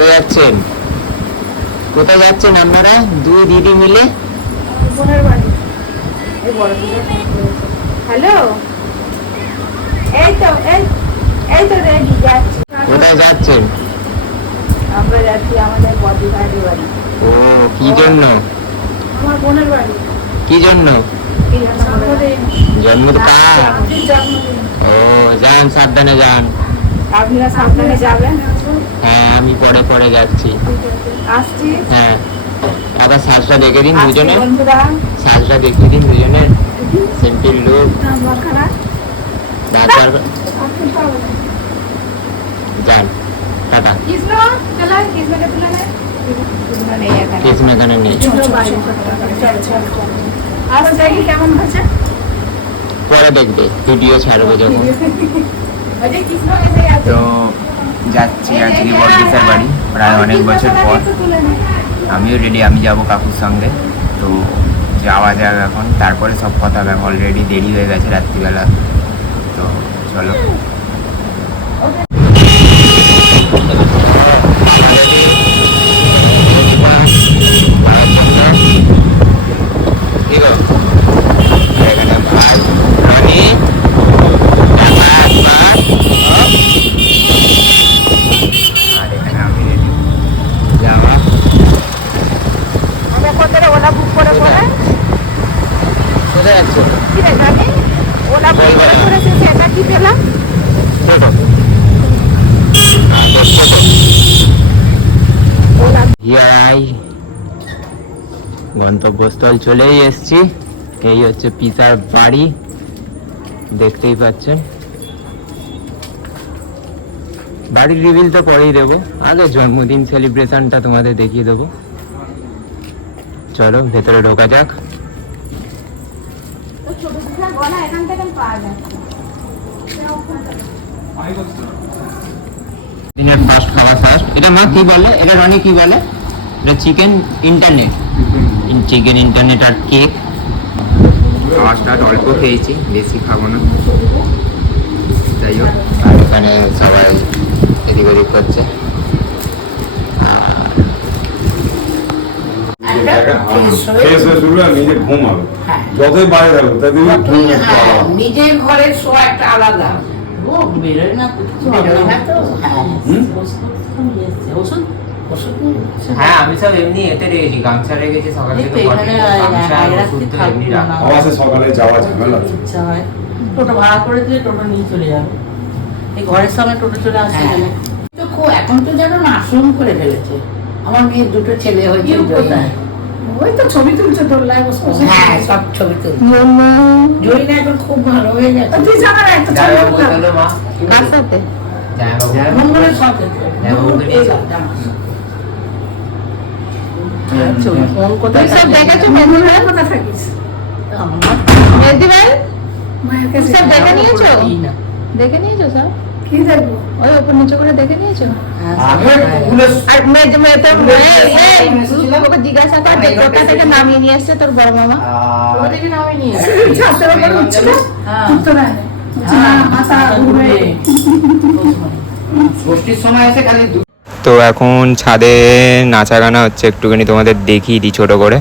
কোথায় যাচ্ছেন? কোথায় যাচ্ছেন আপনারা দুই দিদি মিলে? বোনের বাড়ি। হ্যালো, এই তো রেডি যাচ্ছি। কোথায় যাচ্ছেন? আমরা যাচ্ছি আমাদের বদিঘাটের বাড়ি। ও, কি জন্য? আমার বোনের বাড়ি। কি জন্য? জন্মদিন কার? জন্মদিন। ও, যান, সাবধানে যান। আপনারা সাবধানে যাবেন। হ্যাঁ, আমি পরে পরে যাচ্ছি। আসছি। হ্যাঁ, আবার সাজটা দেখে দিন দুজনে। বন্ধুরা, সাজটা দেখে দিন দুজনে। Simple look. যান, টাটা। কৃষ্ণ চলে, কৃষ্ণকে তুলে নেয়। কৃষ্ণ এখানে নেই। আরো যাই কেমন হচ্ছে? পরে দেখবে, ভিডিও ছাড়বো যখন। কৃষ্ণ এসে গেছে। তো যাচ্ছি আজকে বড়দিশার বাড়ি, প্রায় অনেক বছর পর। আমিও রেডি, আমি যাবো কাকুর সঙ্গে। তো যাওয়া যাক এখন, তারপরে সব কথা হবে। অলরেডি দেরি হয়ে গেছে রাত্রিবেলা। তো চলো। এখানে ভাই রানী ওলা বুক করে করে কোথায় যাচ্ছো? কি রে জানি ওলা বুক করে করেছে সেটা কি পেলাম? গন্তব্যস্থল চলেই এসছি। এই হচ্ছে পিসার বাড়ি, দেখতেই পাচ্ছেন। বাড়ির রিভিল তো পরেই দেবো, আগে জন্মদিন সেলিব্রেশনটা তোমাদের দেখিয়ে দেবো। চলো ভেতরে ঢোকা যাক। দিনের ফার্স্ট খাওয়া ফার্স্ট। এটা মা কি বলে? এটা রানী কি বলে? এটা চিকেন ইন্টারনেট। চিকেন ইন্টারনেট আর কেক। খাওয়াটা অল্প খেয়েছি, বেশি খাবো না। যাই হোক, আর এখানে সবাই এদিক ওদিক করছে। নিজে ঘুমাবে, যতই বাইরে থাকবে তাদের নিজের ঘরের শোয়া একটা আলাদা। ও বেরোয় না, বেরোয় না তো। ওষুধ ওষুধ হ্যাঁ, আমি সব এমনি এতে রেখেছি, গামছা রেখেছি সকাল থেকে। আবাসে সকালে যাওয়া ঝামেলা। ইচ্ছা হয় টোটো ভাড়া করে দিয়ে টোটো নিয়ে চলে যাবে। এই ঘরের সামনে টোটো চলে আসে। তো এখন তো যেন আশ্রম করে ফেলেছে। আমার মেয়ের দুটো ছেলে হয়েছে। ওই তো ছবি তুলছে তোর লাইভ বসে। হ্যাঁ, সব ছবি তুলছে। জয়িনা এখন খুব ভালো হয়ে গেছে। তুই জানা না একটা ছবি তুললাম। কার সাথে? মঙ্গলের সাথে। ফোন কোথায় সব দেখেছো? মেদিনীপুরে কোথায় থাকিস? মেদিনীপুর মায়ের কাছে সব দেখে নিয়েছো? দেখে নিয়েছো সব? কি দেখবো? ওই উপর নিচে করে দেখে নিয়েছো? আর ওকে জিজ্ঞাসা কর যে কোথা থেকে নামিয়ে নিয়ে এসছে তোর বড় মামা। কোথা থেকে নামিয়ে নিয়ে এসছে? ছাত্র বড় উঠছিল উঠতো না মাথা ঘুরে। ষষ্ঠীর সময় এসে খালি। তো এখন ছাদে নাচা গানা হচ্ছে, একটুখানি তোমাদের দেখিয়ে দিই ছোট করে।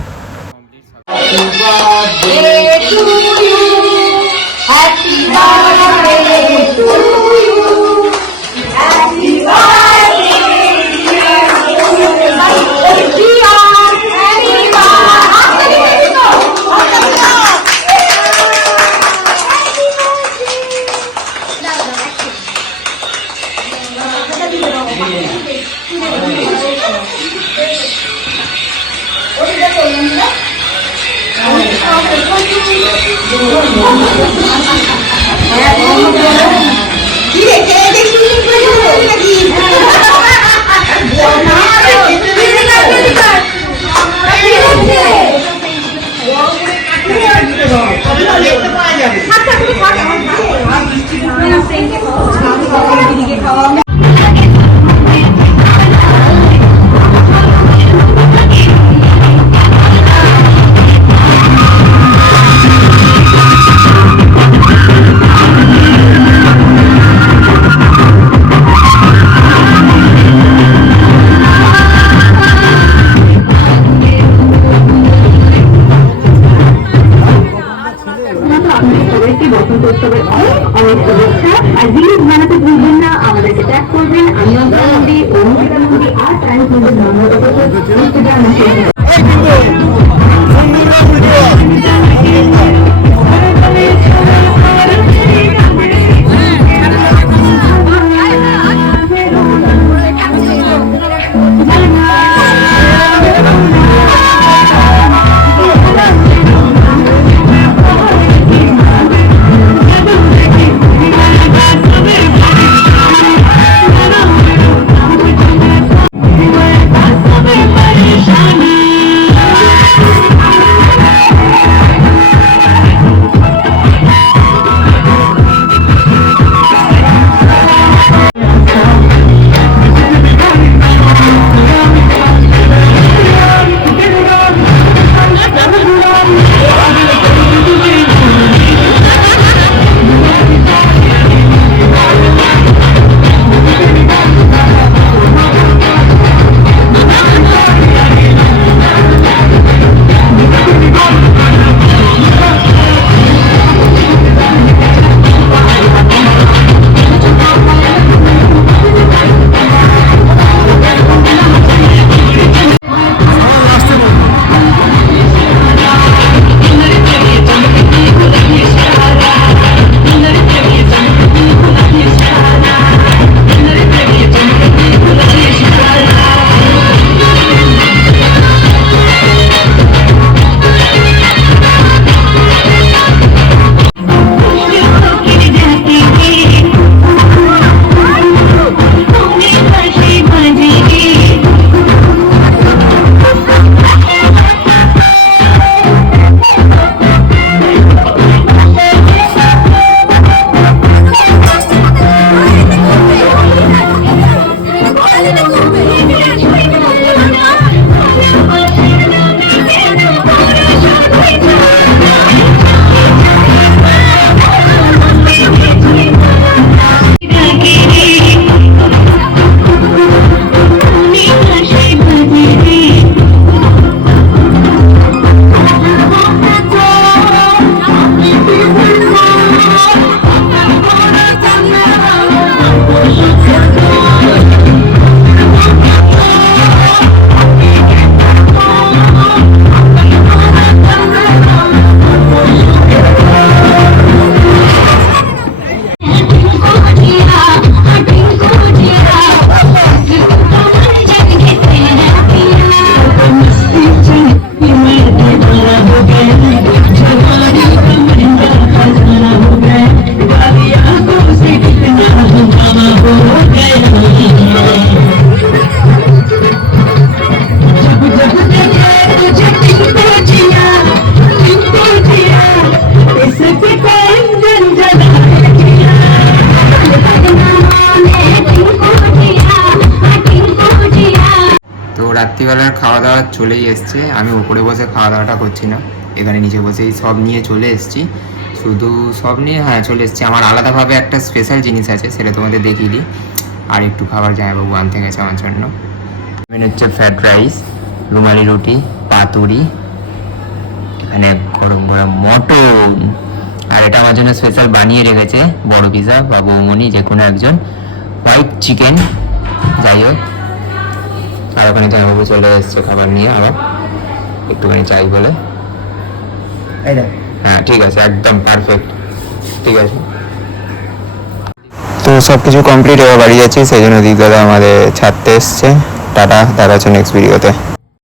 রাত্রিবেলার খাওয়া দাওয়া চলেই এসছে। আমি উপরে বসে খাওয়া দাওয়াটা করছি না, এখানে নিচে বসেই সব নিয়ে চলে এসেছি। শুধু সব নিয়ে হ্যাঁ চলে এসেছি। আমার আলাদাভাবে একটা স্পেশাল জিনিস আছে, সেটা তোমাদের দেখিয়ে দিই। আর একটু খাবার জামাইবাবু আনতে গেছে আমার জন্য। মেন হচ্ছে ফ্রাইড রাইস, রুমালি রুটি, পাতুরি, এখানে গরম গরম মটন, আর এটা আমার জন্য স্পেশাল বানিয়ে রেখেছে বড় পিজা বা বৌমনি যে কোনো একজন, হোয়াইট চিকেন। যাই হোক, আর ওখানে জামাইবাবু চলে এসছে খাবার নিয়ে, আবার একটুখানি চাই বলে। হ্যাঁ ঠিক আছে, একদম পারফেক্ট, ঠিক আছে। তো সব কিছু কমপ্লিট এবার বাড়ি যাচ্ছি, সেই জন্য দিক দাদা আমাদের ছাড়তে এসছে। টাটা, দেখা হচ্ছে নেক্সট ভিডিওতে।